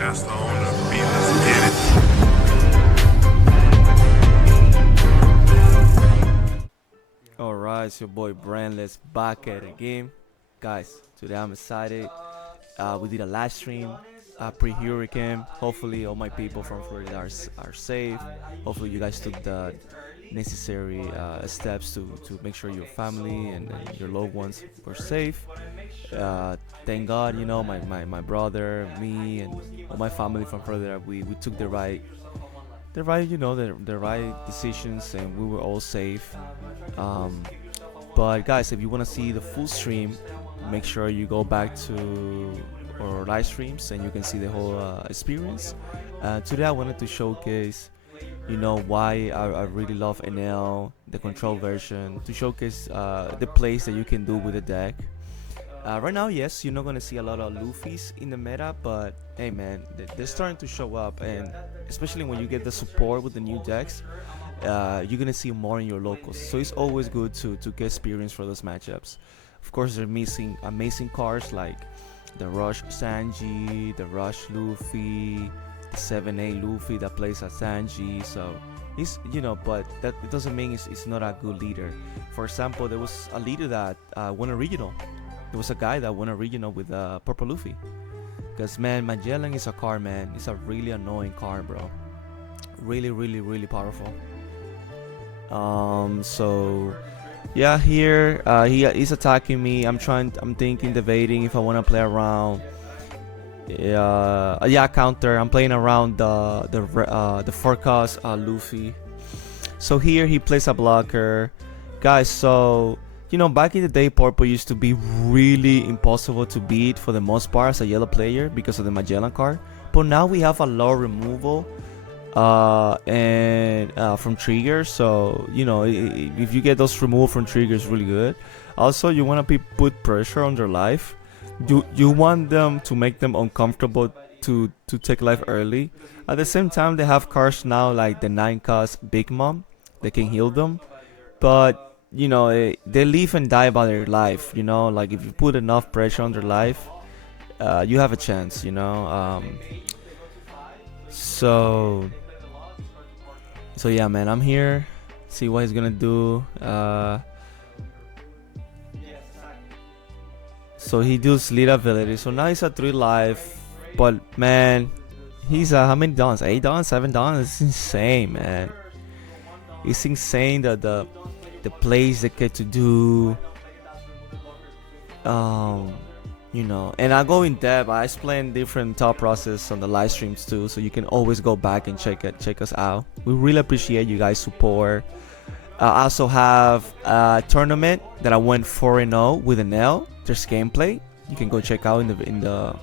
Faster on the beat, let's get it. Alright, it's your boy Brandless back at it again. Guys, today I'm excited. We did a live stream pre-hurricane. Hopefully all my people from Florida are safe. Hopefully you guys took the necessary steps to make sure your family and your loved ones were safe. Thank God, my brother, me, and all my family from Florida, we took the right decisions, and we were all safe. Um, but guys, if you want to see the full stream, make sure you go back to our live streams and you can see the whole experience. Today I wanted to showcase, why I really love Enel, the control version, to showcase the plays that you can do with the deck. Right now, yes, you're not gonna see a lot of Luffy's in the meta, but hey man, they're starting to show up, and especially when you get the support with the new decks, you're gonna see more in your locals. So it's always good to get experience for those matchups. Of course, they're missing amazing cards like the Rush Sanji, the Rush Luffy, the 7A Luffy that plays as Sanji. So he's, but that it doesn't mean it's not a good leader. For example, there was a leader that won a regional. There was a guy that won a regional with Purple Luffy. Because man, Magellan is a card, man. It's a really annoying card, bro. Really, really, really powerful. So yeah, here he's attacking me. I'm thinking, debating if I want to play around. Yeah, counter. I'm playing around the forecast Luffy. So here he plays a blocker, guys. So back in the day, Purple used to be really impossible to beat for the most part as a yellow player because of the Magellan card. But now we have a low removal and from triggers. So if you get those removed from triggers, really good. Also, you want to put pressure on their life. You want them to make them uncomfortable to take life early. At the same time, they have cards now like the 9-cost Big Mom. They can heal them, but they live and die by their life. Like if you put enough pressure on their life, you have a chance. So yeah, man, I'm here. See what he's gonna do. So he does lead ability. So now he's at 3 life. But man, he's how many dons? 8 dons, 7 dons. It's insane, man. It's insane that the plays they get to do. And I go in depth. I explain different thought process on the live streams too, so you can always go back and check us out. We really appreciate you guys' support. I also have a tournament that I went 4-0 with Enel. There's gameplay. You can go check out in the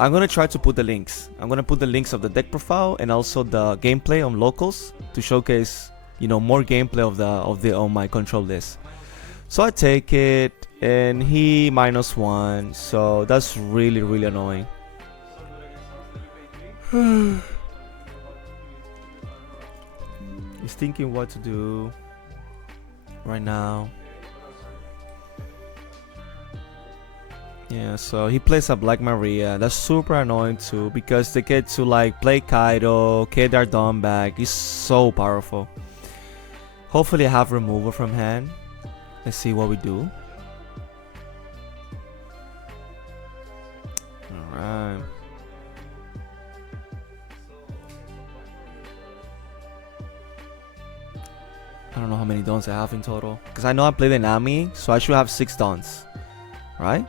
I'm gonna try to put the links. I'm gonna put the links of the deck profile and also the gameplay on locals to showcase, more gameplay on my control list. So I take it, and he -1. So that's really, really annoying. He's thinking what to do right now. Yeah, so he plays a Black Maria. That's super annoying too, because they get to like play Kaido, get their Dawn back. It's so powerful. Hopefully I have removal from hand. Let's see what we do. Alright. I don't know how many dons I have in total, because I know I play the Nami, so I should have 6 dons, right?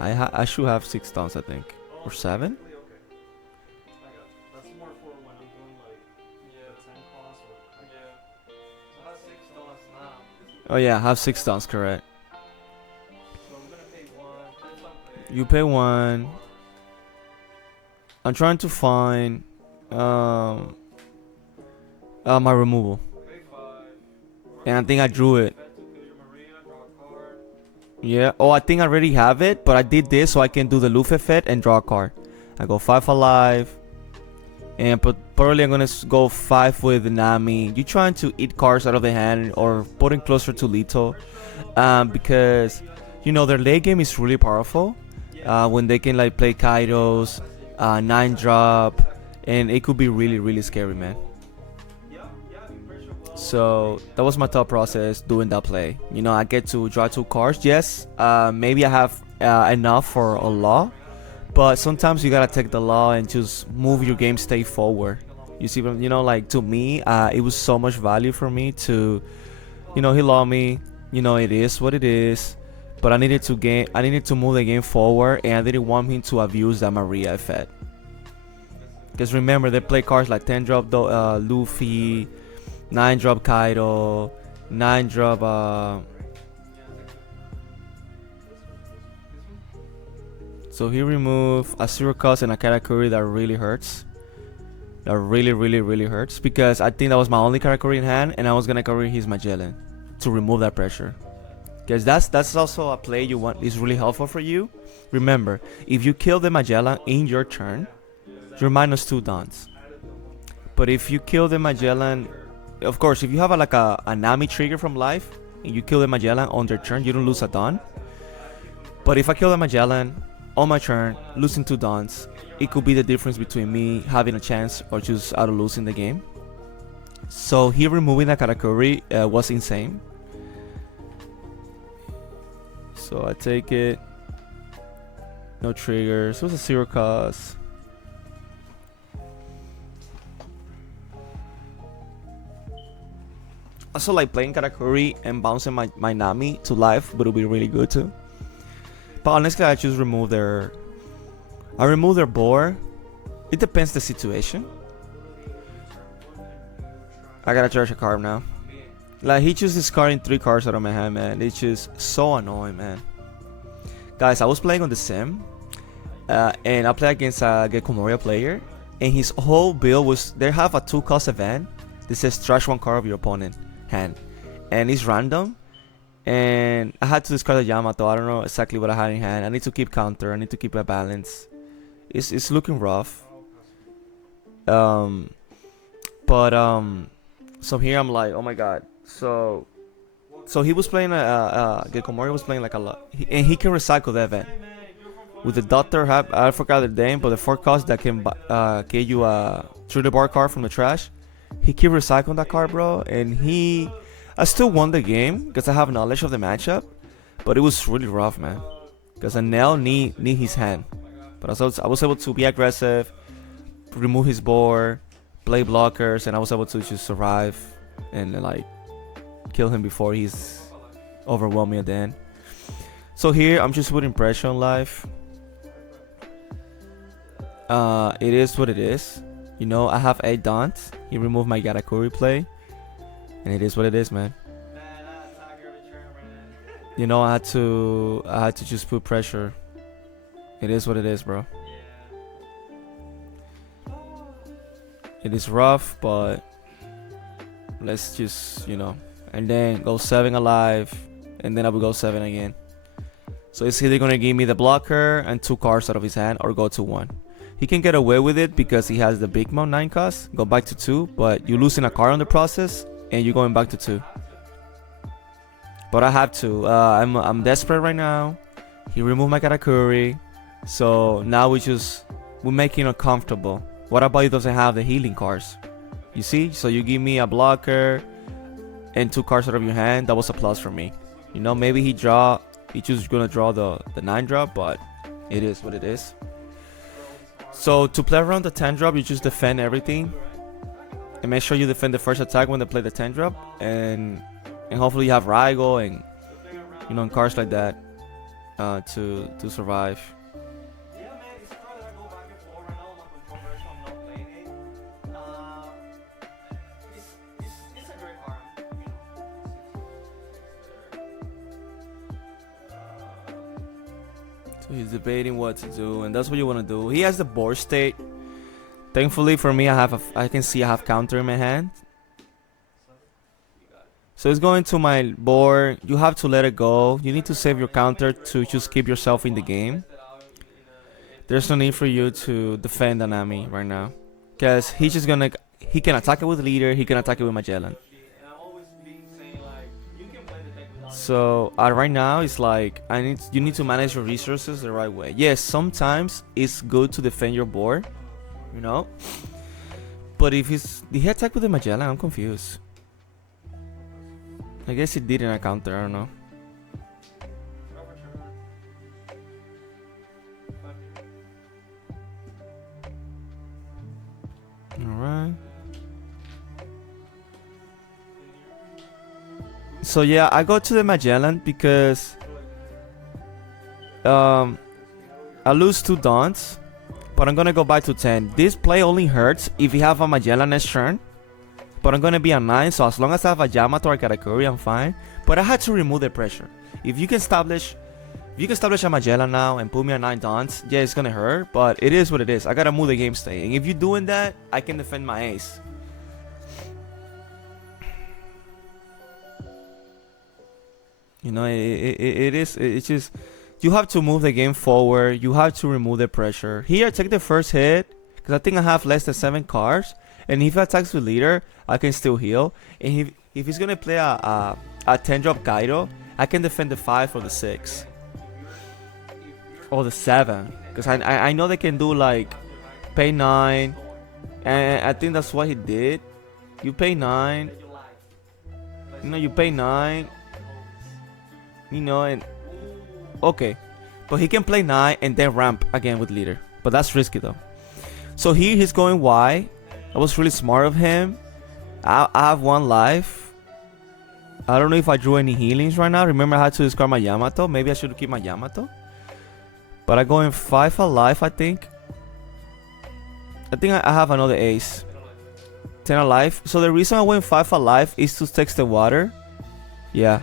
I should have 6 dons, I think, or 7. Oh yeah, I have 6 dons, correct. You pay 1. I'm trying to find my removal, and I think I drew it. Yeah. Oh, I think I already have it, but I did this so I can do the Luffy effect and draw a card. I go 5 alive, and probably I'm gonna go 5 with Nami. You trying to eat cards out of the hand or putting closer to Lito, because you know, their late game is really powerful. When they can like play Kaidos, 9-drop, and it could be really really scary, man. So that was my thought process doing that play. You know, I get to draw 2 cards. Yes, maybe I have enough for a law, but sometimes you gotta take the law and just move your game state forward. You see, you know, like to me, it was so much value for me to, you know, he lost me. You know, it is what it is. But I needed to move the game forward, and I didn't want him to abuse that Maria effect. Because remember, they play cards like 10-drop Luffy, 9-drop Kaido, 9-drop. So he removed a 0 cost and a Karakuri that really hurts. That really hurts, because I think that was my only Karakuri in hand, and I was gonna carry his Magellan to remove that pressure. Because that's also a play you want, is really helpful for you. Remember, if you kill the Magellan in your turn, you're -2 dons. But if you kill the Magellan, of course, if you have like a Nami trigger from life and you kill the Magellan on their turn, you don't lose a don. But if I kill the Magellan on my turn, losing 2 dons, it could be the difference between me having a chance or just out of losing the game. So here removing that Karakuri was insane. So I take it. No triggers. It was a 0 cost. Also like playing Karakuri and bouncing my Nami to life would be really good too. But honestly, I just remove their board. It depends the situation. I gotta charge a card now. Like, he just discarding 3 cards out of my hand, man. It's just so annoying, man. Guys, I was playing on the sim, and I played against a Gecko Moria player, and his whole build was, they have a 2-cost event that says trash 1 card of your opponent hand, and it's random, and I had to discard the Yamato. I don't know exactly what I had in hand. I need to keep counter. I need to keep a balance. It's looking rough. So here I'm like, oh my god. So he was playing Gecko Moria was playing like a lot, and he can recycle the event with the Doctor. I forgot the name, but the 4 cost that can give you a through the bar card from the trash. He keep recycling that card, bro, and I still won the game because I have knowledge of the matchup, but it was really rough, man. Because Enel need his hand, but I was able to be aggressive, remove his board, play blockers, and I was able to just survive and like kill him before he's overwhelmed me at the end. So here I'm just putting pressure on life. It is what it is. You know, I have 8 dons. He removed my Karakuri play, and it is what it is, man. You know, I had to just put pressure. It is what it is, bro. It is rough, but let's just, you know, and then go 7 alive, and then I will go 7 again. So it's either gonna give me the blocker and 2 cards out of his hand, or go to 1. He can get away with it because he has the big mount 9 cost, go back to 2, but you're losing a card on the process and you're going back to 2. But I have to. I'm desperate right now. He removed my Karakuri, so now we're making it comfortable. What about he doesn't have the healing cards? You see? So you give me a blocker and 2 cards out of your hand. That was a plus for me. You know, maybe he's just gonna draw the 9-drop, but it is what it is. So to play around the 10-drop, you just defend everything, and make sure you defend the first attack when they play the 10-drop, and hopefully you have Raigo and, you know, and cards like that to survive. So he's debating what to do, and that's what you want to do. He has the board state. Thankfully for me, I can see I have counter in my hand. So it's going to my board. You have to let it go. You need to save your counter to just keep yourself in the game. There's no need for you to defend Nami right now, because he can attack it with leader. He can attack it with Magellan. So right now it's like you need to manage your resources the right way. Yes, sometimes it's good to defend your board, you know. But if did he attack with the Magellan? I'm confused. I guess he did in a counter. I don't know. All right. So yeah, I go to the Magellan because I lose 2 dons, but I'm gonna go back to 10. This play only hurts if you have a Magellan next turn, but I'm gonna be a 9, so as long as I have a Yamato or Karakuri, I'm fine. But I had to remove the pressure. If you can establish a Magellan now and put me a 9 dons, yeah, it's gonna hurt, but it is what it is. I gotta move the game state, and if you're doing that, I can defend my ace. You know, it's just, you have to move the game forward. You have to remove the pressure. Here, take the first hit, because I think I have less than 7 cards. And if he attacks with leader, I can still heal. And if he's going to play a 10-drop Kaido, I can defend the 5 or the 6. Or the 7. Because I know they can do like, pay 9. And I think that's what he did. You pay 9. You know, you pay 9. You know, and okay, but he can play 9 and then ramp again with leader, but that's risky though. So here he's going Y. That was really smart of him. I have 1 life. I don't know if I drew any healings right now. Remember, I had to discard my Yamato. Maybe I should keep my Yamato, but I go in 5 alive. I think I have another ace. 10 alive. So the reason I went 5 alive is to text the water. Yeah.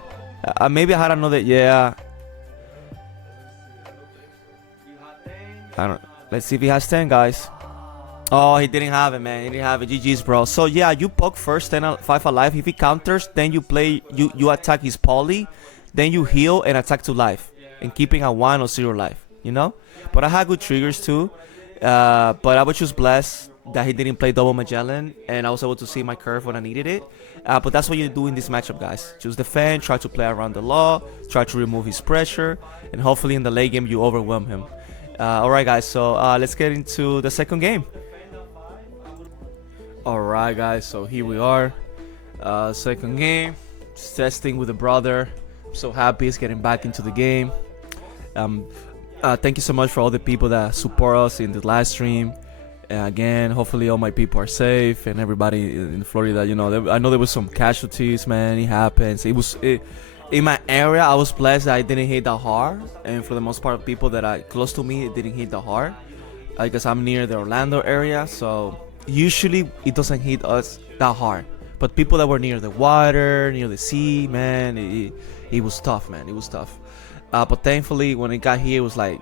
Maybe I had another, yeah. I don't. Let's see if he has 10, guys. Oh, he didn't have it, man. He didn't have it. GG's, bro. So yeah, you poke first, 5 alive. If he counters, then you play. You attack his poly, then you heal and attack to life, and keeping a 1 or 0 life. You know. But I had good triggers too. But I was just blessed that he didn't play double Magellan, and I was able to see my curve when I needed it. But that's what you do in this matchup, guys. Just defend, try to play around the law, try to remove his pressure, and hopefully in the late game you overwhelm him. Alright, guys, so let's get into the second game. Alright, guys, so here we are. Second game. Just testing with the brother. I'm so happy he's getting back into the game. Thank you so much for all the people that support us in the live stream. Again, hopefully all my people are safe and everybody in Florida. You know, I know there was some casualties, man. It happens. In my area, I was blessed that I didn't hit that hard, and for the most part, people that are close to me, it didn't hit that hard. Because I'm near the Orlando area, so usually it doesn't hit us that hard. But people that were near the water, near the sea, man, it was tough, man. It was tough. But thankfully, when it got here, it was like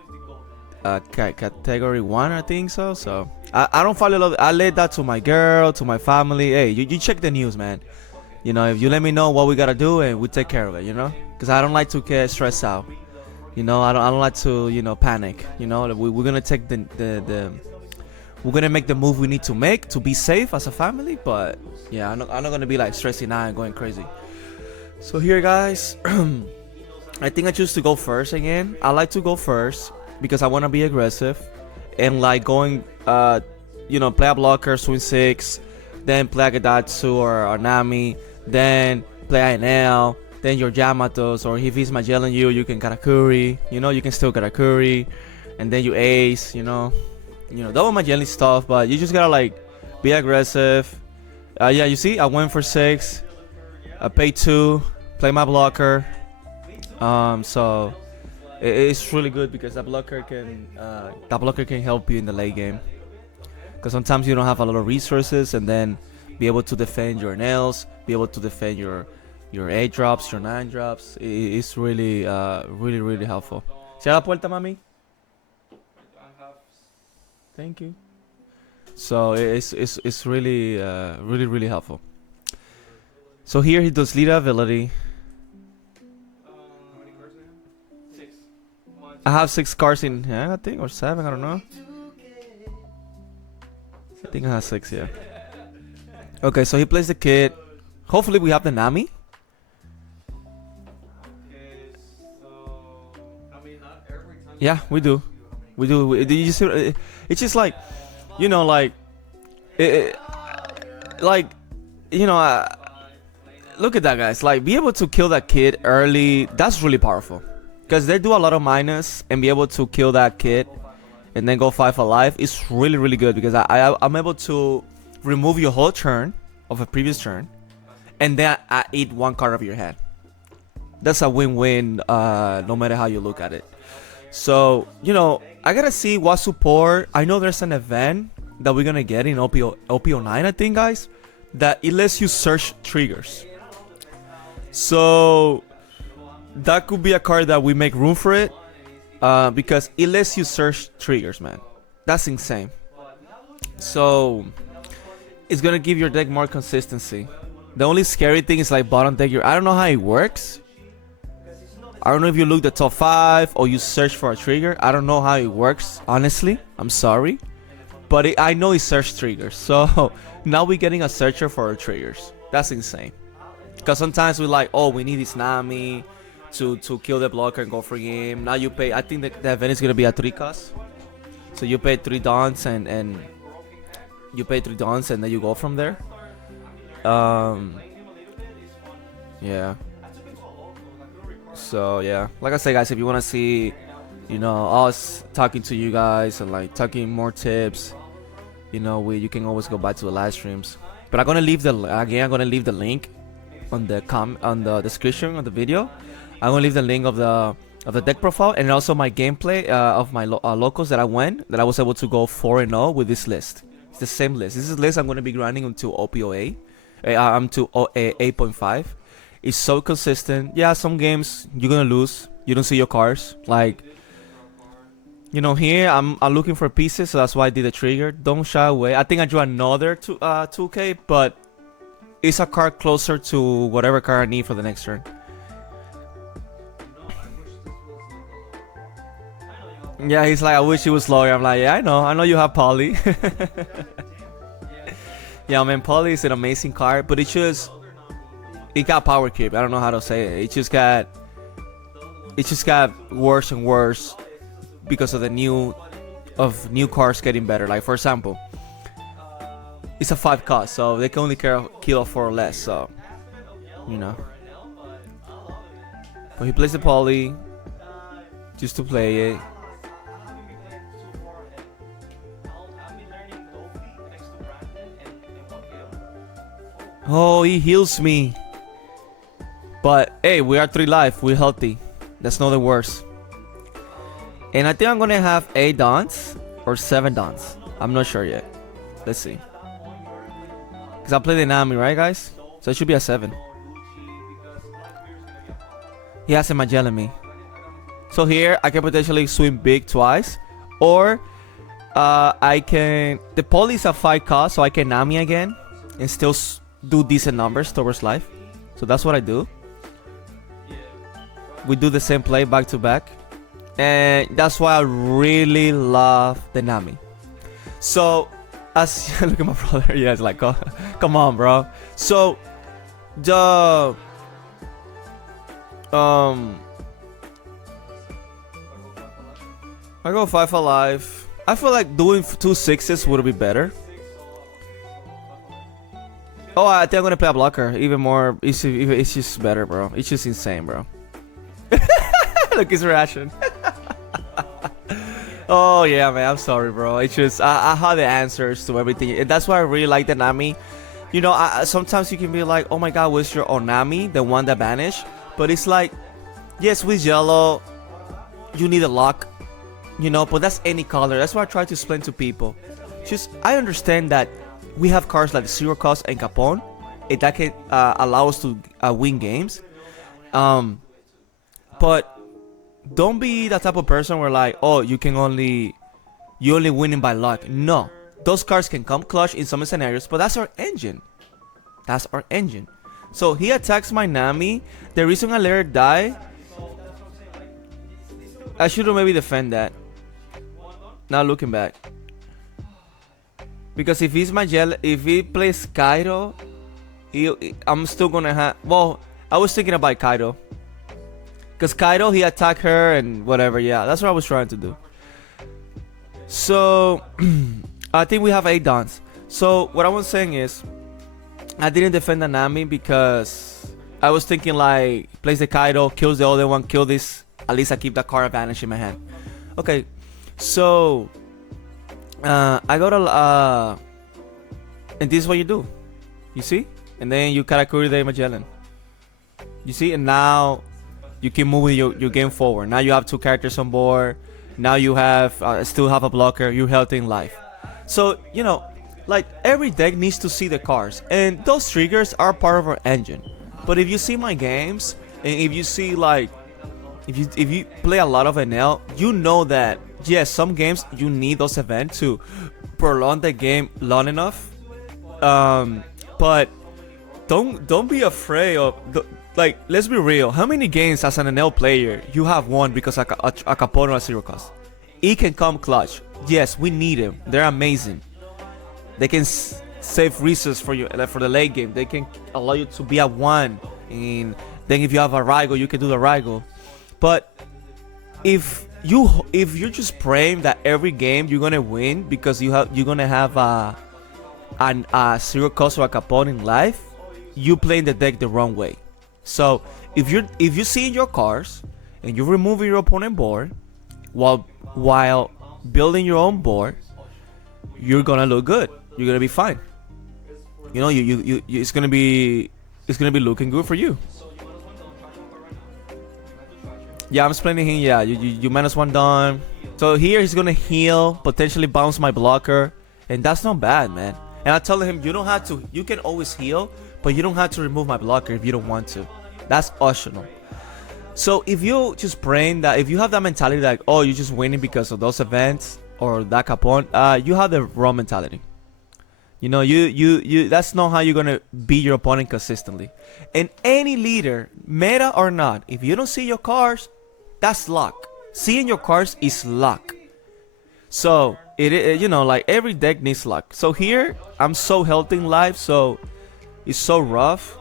category 1, I think so. So I don't follow a lot. I let that to my girl, to my family. Hey, you check the news, man. You know, if you let me know what we gotta do, and we take care of it, you know, because I don't like to get stressed out. You know, I don't like to, you know, panic. You know, we're gonna take we're gonna make the move we need to make to be safe as a family. But yeah, I'm not gonna be like stressing out and going crazy. So here, guys, I think I choose to go first again. I like to go first because I want to be aggressive and like going, you know, play a blocker, swing 6, then play a Gadatsu or Nami, then play Enel, then your Yamatos, or if he's Magellan you can Karakuri, you know, you can still Karakuri, and then you ace, you know, double Magellan is tough, but you just gotta like be aggressive. Yeah, you see, I went for 6, I paid 2, play my blocker, so it's really good because that blocker can help you in the late game. Because sometimes you don't have a lot of resources, and then be able to defend your nails, be able to defend your 8 drops, your 9 drops. It's really, really helpful. Cierra la puerta, mami. Thank you. So it's really, really helpful. So here he does leader ability. I have 6 cards in here, I think, or 7, I don't know. I think I have 6, yeah. Okay, so he plays the kid. Hopefully we have the Nami. Yeah, we do. You just, it's just like, you know, like, it, like, you know, look at that, guys. Like, be able to kill that kid early. That's really powerful, because they do a lot of minus, and be able to kill that kid, and then go 5 alive is really, really good, because I'm able to remove your whole turn of a previous turn, and then I eat 1 card of your hand. That's a win-win, no matter how you look at it. So, you know, I gotta see what support. I know there's an event that we're gonna get in OP-09, I think, guys, that it lets you search triggers. So that could be a card that we make room for it, because it lets you search triggers, man. That's insane. So it's gonna give your deck more consistency. The only scary thing is like bottom deck. I don't know how it works. I don't know if you look the top 5 or you search for a trigger. I don't know how it works, honestly. I'm sorry, but I know it search triggers. So now we're getting a searcher for our triggers. That's insane. Because sometimes we're like, oh, we need this Nami to kill the blocker and go for game. Now you pay. I think the event is gonna be at 3 costs. So you pay 3 dons and you pay 3 dons and then you go from there. Yeah. So yeah, like I said, guys, if you want to see, you know, us talking to you guys and like talking more tips, you know, you can always go back to the live streams. But I'm gonna leave the link on the description of the video. I'm gonna leave the link of the deck profile, and also my gameplay of my locals that I was able to go 4-0 with this list. It's the same list. This is the list I'm gonna be grinding until OP-08. I'm to 8.5. It's so consistent. Yeah, some games you're gonna lose. You don't see your cards. Like, you know, here I'm looking for pieces, so that's why I did the trigger. Don't shy away. I think I drew another 2K, but it's a card closer to whatever card I need for the next turn. Yeah, he's like, I wish he was lower. I'm like, yeah, I know you have Poly. Yeah, man, Poly is an amazing card, but it got power creep. I don't know how to say it. It just got worse and worse because of the new cards getting better. Like, for example, it's a 5 cost, so they can only kill 4 or less. So, you know. But he plays the Poly just to play it. Oh, he heals me. But hey, we are 3 life. We're healthy. That's not the worst. And I think I'm gonna have 8 dons or 7 dons. I'm not sure yet. Let's see. Because I play the Nami, right, guys? So it should be a 7. He has a Magellan me. So here I can potentially swim big twice, or I can. The Poly is a 5 cost, so I can Nami again and still do decent numbers towards life. So that's what I do. We do the same play back to back, and that's why I really love the Nami. So as look at my brother, yeah, it's like, oh, come on, bro. So the I go 5 alive. I feel like doing 2 6s would be better. Oh, I think I'm gonna play a blocker even more. It's just better, bro. It's just insane, bro. Look his reaction. Oh yeah, man. I'm sorry, bro. It's just I have the answers to everything, and that's why I really like the Nami. You know, sometimes you can be like, oh my god, where's your Onami, the one that vanished? But it's like, yes, with yellow, you need a lock. You know, but that's any color. That's what I try to explain to people. Just I understand that we have cards like Zero Cost and Capone, and that can allow us to win games. But don't be that type of person where like, oh, you only winning by luck. No, those cards can come clutch in some scenarios, but that's our engine. That's our engine. So he attacks my Nami. The reason I let her die, I should have maybe defend that. Now looking back, because if he's Magellan, if he plays Kaido, I'm still gonna have. Well, I was thinking about Kaido, Because Kaido, he attacked her and whatever. Yeah, that's what I was trying to do. So, I think we have 8 dons. So, what I was saying is, I didn't defend the Nami because I was thinking like, place the Kaido, kills the other one, kill this. At least I keep the card advantage in my hand. Okay, so, I got a, and this is what you do. You see? And then you Karakuri the Magellan. You see? And now you keep moving your game forward. Now you have 2 characters on board. Now you have still have a blocker. You're healthy in life. So, you know, like every deck needs to see the cards. And those triggers are part of our engine. But if you see my games, and if you see like, if you play a lot of Enel, you know that, yes, some games you need those events to prolong the game long enough. But don't be afraid of like, let's be real. How many games as an Enel player you have won because a Capone at 0 cost? He can come clutch. Yes, we need him. They're amazing. They can save resources for you for the late game. They can allow you to be at 1, and then if you have a Raigo, you can do the Raigo. But if you're just praying that every game you're gonna win because you're gonna have a 0 cost or a Capone in life, you playing the deck the wrong way. So if you see your cards and you're removing your opponent board while building your own board, you're gonna look good. You're gonna be fine. You know, it's gonna be looking good for you. Yeah, I'm explaining him. Yeah, you -1 done. So here he's gonna heal, potentially bounce my blocker, and that's not bad, man. And I tell him, you don't have to. You can always heal, but you don't have to remove my blocker if you don't want to. That's optional. So if you just praying that, if you have that mentality like, oh, you're just winning because of those events or that Capone, you have the wrong mentality. You know, you that's not how you're gonna beat your opponent consistently. And any leader, meta or not, if you don't see your cards, that's luck. Seeing your cards is luck. So you know, like every deck needs luck. So here I'm so healthy in life, so it's so rough.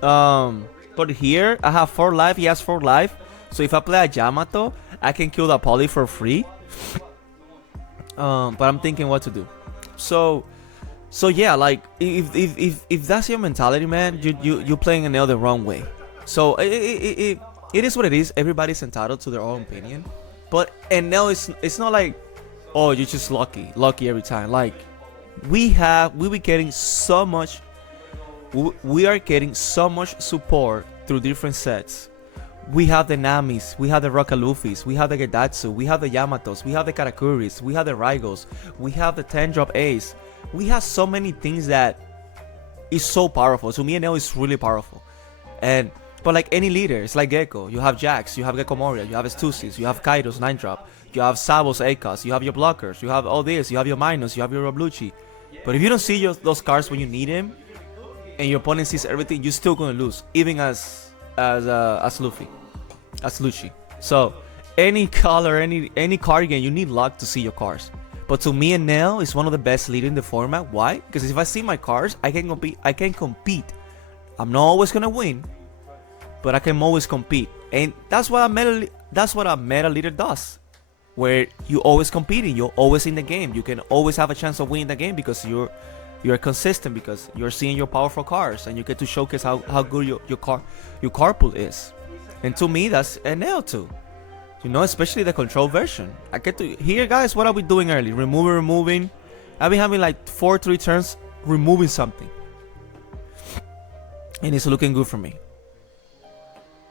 But here I have 4 life, he has 4 life. So if I play a Yamato, I can kill the poly for free. But I'm thinking what to do. So yeah, like if that's your mentality, man, you're playing Enel the wrong way. So it is what it is. Everybody's entitled to their own opinion. But Enel it's not like, oh, you're just lucky every time. Like we are getting so much support through different sets. We have the Namis, we have the Rocket Luffys, we have the Gedatsu, we have the Yamatos, we have the Karakuris, we have the Raigos, we have the 10-drop Ace. We have so many things that is so powerful. To me, Enel is really powerful. But like any leader, it's like Gecko. You have Jax, you have Gecko Moria, you have Stussies, you have Kaidos 9-drop, you have Sabos 8-cost, you have your blockers, you have all this, you have your Minus, you have your Roblucci. But if you don't see those cards when you need him, and your opponent sees everything, you're still gonna lose, even as Luffy, as Lucci. So any color, any card game, you need luck to see your cards. But to me, Enel is one of the best leaders in the format. Why? Because if I see my cards, I can compete. I'm not always gonna win, but I can always compete, and that's what a meta leader does. Where you always competing, you're always in the game. You can always have a chance of winning the game because you're consistent, because you're seeing your powerful cards and you get to showcase how good your card pool is. And to me, that's Enel too. You know, especially the control version. I get to here, guys. What are we doing early? Removing. I've been having like 4-3 turns removing something, and it's looking good for me.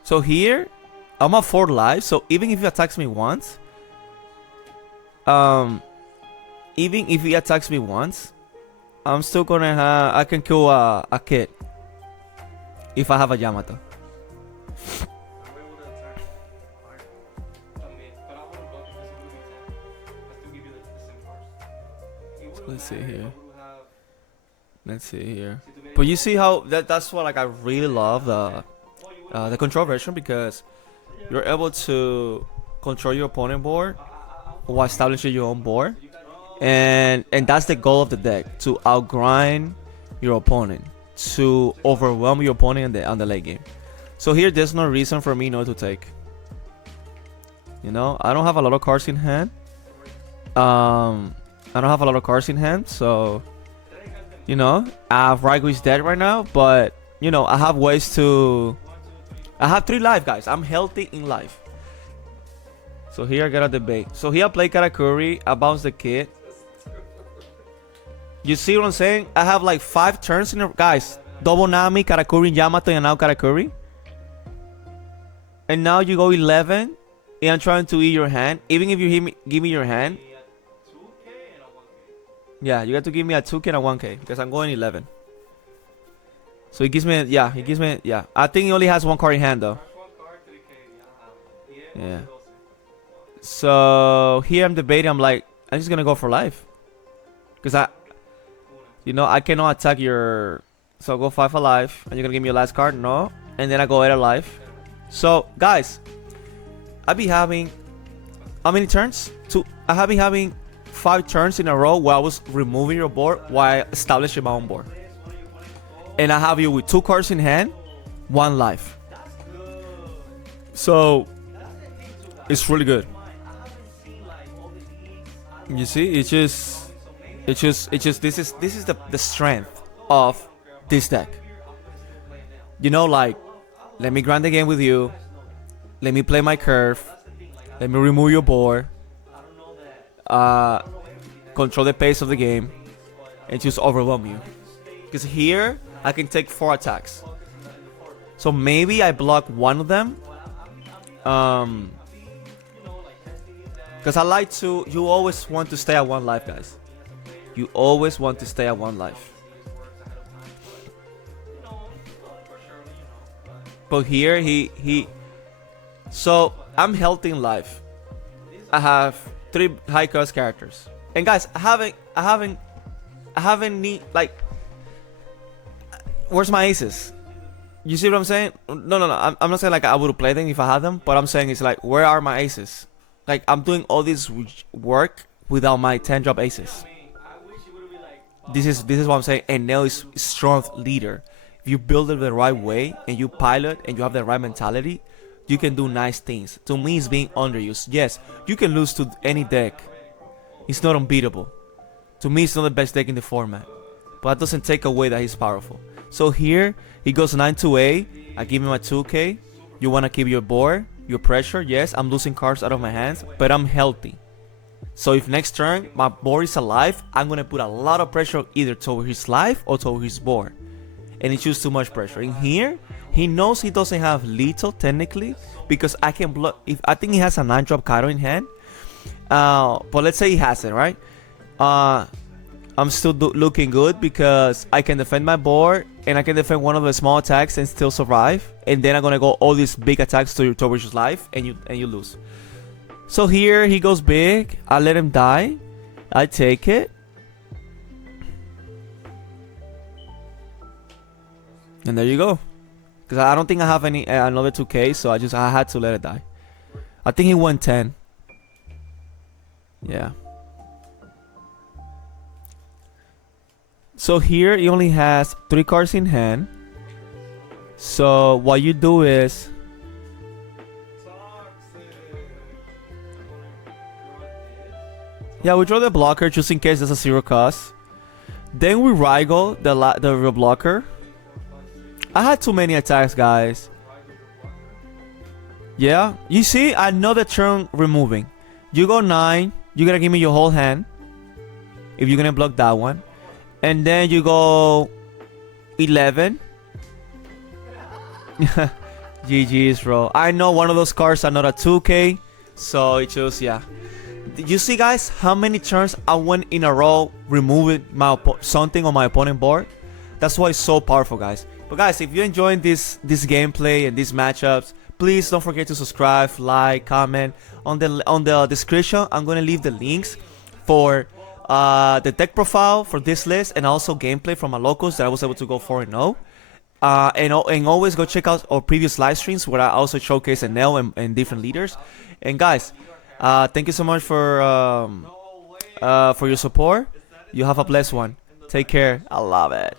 So here, I'm at 4 lives. So even if he attacks me once, I'm still gonna have. I can kill a kid if I have a Yamato. Let's see here. But you see how that's what like I really love the control version, because you're able to control your opponent board while establishing your own board, and that's the goal of the deck, to outgrind your opponent, to overwhelm your opponent on the late game. So here, there's no reason for me not to take. You know, I don't have a lot of cards in hand. I don't have a lot of cards in hand, so you know, Raigo is dead right now, but you know, I have ways to. I have 3 life, guys. I'm healthy in life. So here I got a debate. So here I play Karakuri. I bounce the kid. You see what I'm saying? I have like 5 turns in a guys. Double Nami, Karakuri, Yamato, and now Karakuri. And now you go 11. And I'm trying to eat your hand. Even if you give me your hand. Yeah, you got to give me a 2K and a 1K. Because I'm going 11. So he gives me, yeah, I think he only has 1 card in hand though. Yeah. So here I'm debating. I'm like, I'm just gonna go for life. Because you know, I cannot attack your. So I'll go 5 alive. And you're gonna give me your last card? No. And then I go 8 alive. So, guys, I be having. How many turns? 2. I have been having 5 turns in a row where I was removing your board while establishing my own board. And I have you with 2 cards in hand, 1 life. So it's really good. You see, it's just this is the strength of this deck. You know, like, let me grind the game with you. Let me play my curve. Let me remove your board. Control the pace of the game, and just overwhelm you. Because here I can take 4 attacks. So maybe I block 1 of them. Because I like to. You always want to stay at 1 life, guys. You always want to stay at 1 life. But here he. So I'm healthy in life. I have 3 high cost characters. And guys, I haven't need like. Where's my aces? You see what I'm saying? No. I'm not saying like I would play them if I had them, but I'm saying it's like, where are my aces? Like, I'm doing all this work without my 10-drop aces. This is what I'm saying. Enel is strong leader. If you build it the right way and you pilot and you have the right mentality, you can do nice things. To me, it's being underused. Yes, you can lose to any deck. It's not unbeatable. To me, it's not the best deck in the format. But that doesn't take away that he's powerful. So here, he goes 9 to A. I give him a 2K. You want to keep your board, your pressure. Yes, I'm losing cards out of my hands, but I'm healthy. So if next turn, my board is alive, I'm going to put a lot of pressure either toward his life or toward his board. And he chooses too much pressure. In here, he knows he doesn't have lethal technically, because I can block. If I think he has a 9-drop Kaido in hand. But let's say he hasn't, right? I'm still looking good because I can defend my board and I can defend one of the small attacks and still survive. And then I'm gonna go all these big attacks towards his life, and you lose. So here he goes big. I let him die. I take it. And there you go. Because I don't think I have any another 2K, so I had to let it die. I think he won 10. Yeah. So here he only has 3 cards in hand. So what you do is, yeah, we draw the blocker just in case there's a 0 cost. Then we Raigo the blocker. I had too many attacks, guys. Yeah, you see, another turn removing. You go 9. You gotta give me your whole hand if you're gonna block that one. And then you go 11. GG's, bro. I know one of those cards are not a 2K, so it just, yeah. You see, guys, how many turns I went in a row removing something on my opponent board? That's why it's so powerful, guys. But guys, if you're enjoying this gameplay and these matchups, please don't forget to subscribe, like, comment. On the description, I'm gonna leave the links for the deck profile for this list, and also gameplay from my locals that I was able to go 4-0. And always go check out our previous live streams where I also showcase Enel and different leaders. And guys, thank you so much for your support. You have a blessed one. Take care. I love it.